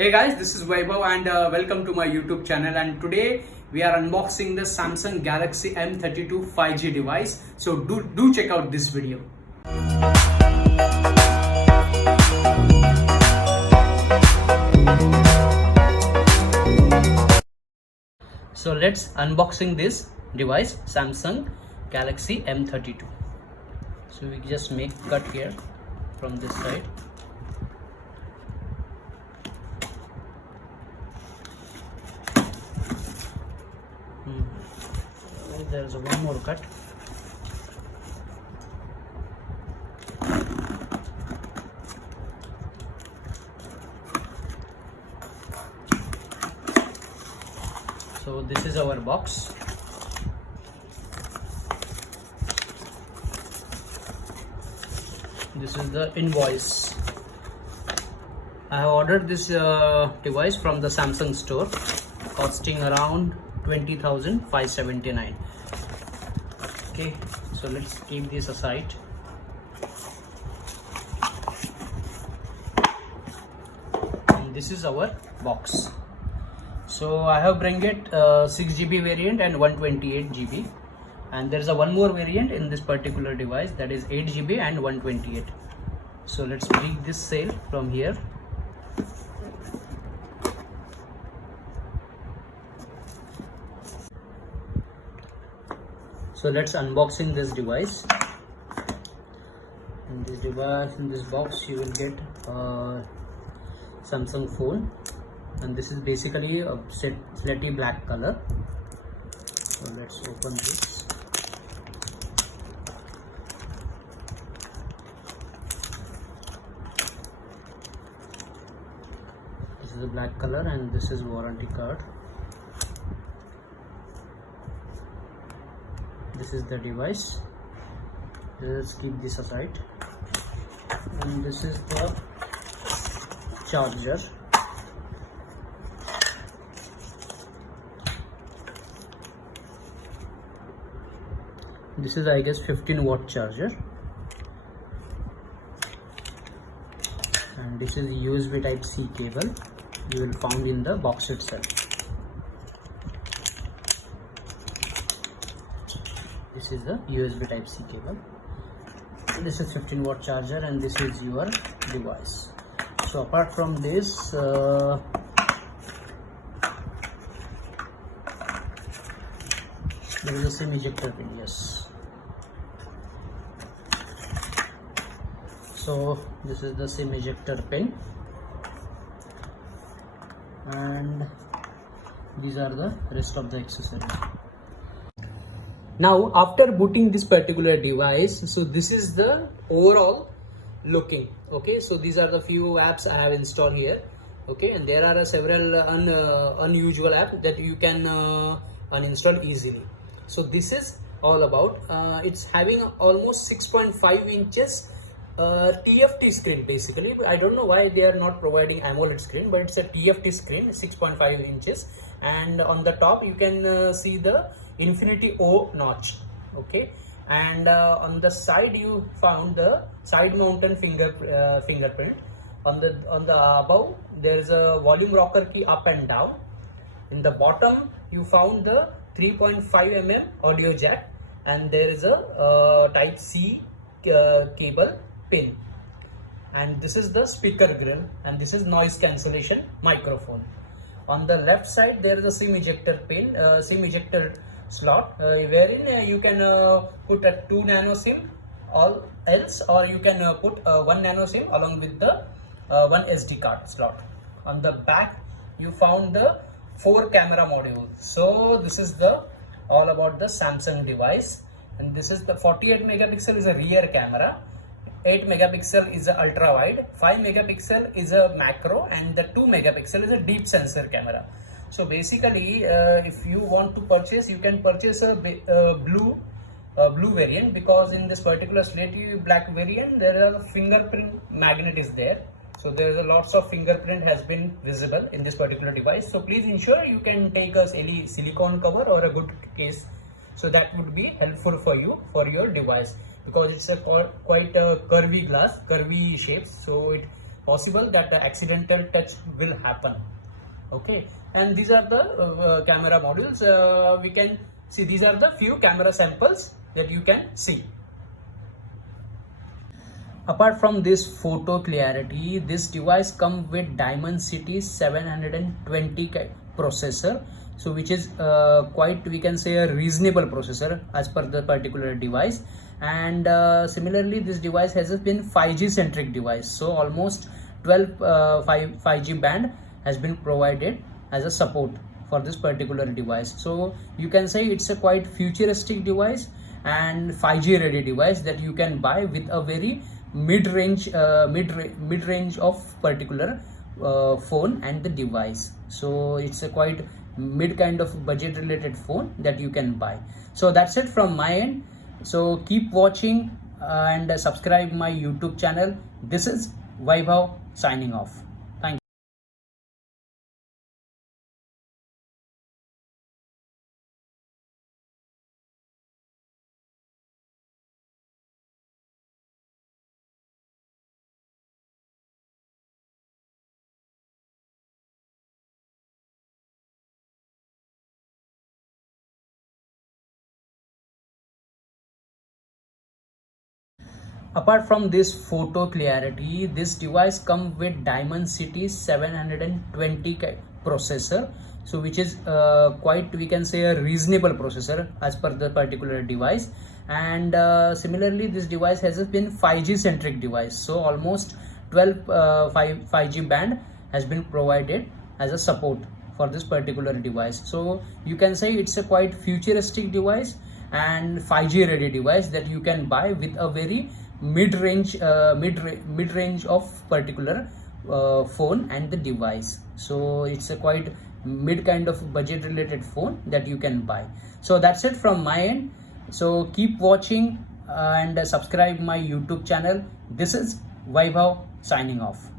Hey guys, this is Vaibhav and welcome to my YouTube channel, and today we are unboxing the Samsung Galaxy M32 5G device. So do check out this video. So let's unboxing this device, Samsung Galaxy M32. So we just make cut here from this side. There's one more cut. So this is our box. This is the invoice. I have ordered this device from the Samsung store, costing around 20,579. Okay, so let's keep this aside. And this is our box. So I have bring it 6 GB variant and 128 GB, and there is a one more variant in this particular device, that is 8 GB and 128. So let's break this sale from here. So let's unboxing this device. In this device, in this box, you will get a Samsung phone, and this is basically a slutty black color. So let's open this. This is a black color, and this is warranty card. This is the device. Let's keep this aside. And this is the charger. This is, I guess, 15-watt charger. And this is USB Type-C cable. You will found in the box itself. This is the USB Type-C cable. This is 15-watt charger, and this is your device. So apart from this, there is a SIM ejector pin. Yes. So this is the SIM ejector pin, and these are the rest of the accessories. Now after booting this particular device, so this is the overall looking. Okay, so these are the few apps I have installed here. Okay, and there are several unusual apps that you can uninstall easily. So this is all about, it's having almost 6.5 inches TFT screen. Basically, I don't know why they are not providing AMOLED screen, but it's a TFT screen, 6.5 inches, and on the top you can see the Infinity O notch. Okay, and on the side you found the side mounted fingerprint. On the above there is a volume rocker key up and down. In the bottom you found the 3.5 mm audio jack, and there is a Type-C cable pin, and this is the speaker grill, and this is noise cancellation microphone. On the left side there is a SIM ejector pin, SIM ejector slot, wherein you can put a 2 nano SIM all else, or you can put 1 nano SIM along with the 1 SD card slot. On the back you found the 4 camera module. So this is the all about the Samsung device, and this is the 48 megapixel is a rear camera, 8 megapixel is a ultra wide, 5 megapixel is a macro, and the 2 megapixel is a deep sensor camera. So basically, if you want to purchase, you can purchase a blue variant, because in this particular slate black variant there are fingerprint magnet is there. So there is a lots of fingerprint has been visible in this particular device. So please ensure you can take a silicone cover or a good case, so that would be helpful for you for your device, because it's a quite a curvy glass, curvy shapes, so it possible that the accidental touch will happen. Okay, and these are the camera modules. We can see these are the few camera samples that you can see. Apart from this photo clarity, this device comes with Dimensity 720 processor, so which is quite, we can say, a reasonable processor as per the particular device. And similarly, this device has been 5G centric device, so almost 12 5G band has been provided as a support for this particular device. So you can say it's a quite futuristic device and 5G ready device that you can buy with a very mid-range of particular phone and the device. So it's a quite mid kind of budget related phone that you can buy. So that's it from my end. So keep watching and subscribe my YouTube channel. This is Vaibhav signing off. Thank you. Apart from this photo clarity, this device comes with Dimensity 720 processor, so which is quite, we can say, a reasonable processor as per the particular device. And similarly, this device has been 5G centric device, so almost 12 5G band has been provided as a support for this particular device. So you can say it's a quite futuristic device and 5G ready device that you can buy with a very mid-range of particular phone and the device. So it's a quite mid kind of budget related phone that you can buy. So that's it from my end. So keep watching and subscribe my YouTube channel. This is Vaibhav signing off.